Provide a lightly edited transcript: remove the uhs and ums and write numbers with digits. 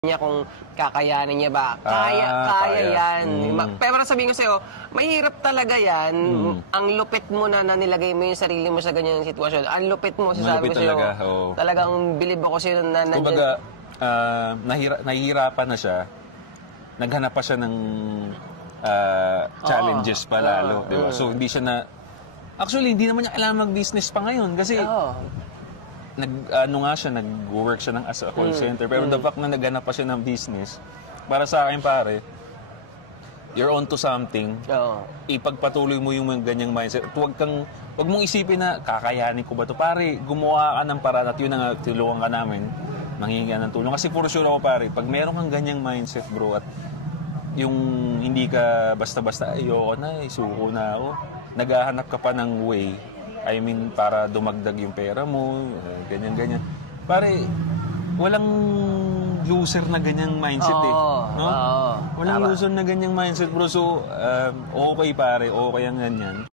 niya kung kakayanin niya ba. Kaya yan. Pero sabihin ko sa'yo, mahirap talaga yan. Ang lupit mo na nilagay mo yung sarili mo sa ganyang sitwasyon. Ang lupit mo, sasabi ko sa'yo. Talagang bilib ako sa'yo na nandyan. Kumbaga, nahihirapan na siya. Naghanap pa siya ng challenges pa lalo. Diba? So, hindi siya na... Actually, hindi naman niya kailangan mag-business pa ngayon. Kasi... nag-work siya as a call center. Pero the fact na naghanap pa siya ng business, para sa akin pare, you're on to something. Ipagpatuloy mo yung ganyang mindset. Huwag mong isipin na kakayanin ko ba to pare. Gumawa ka ng paraan at yun ang tulungan ka namin. Manghingi ka ng tulong. Kasi for sure ako pare, pag meron kang ganyang mindset bro at yung hindi ka basta-basta ayoko na, isuko na ako. Naghahanap ka pa ng way. I mean, para dumagdag yung pera mo, ganyan-ganyan. Pare, walang loser na ganyang mindset no? Walang loser na ganyang mindset, bro. So, okay pare, okay ang ganyan.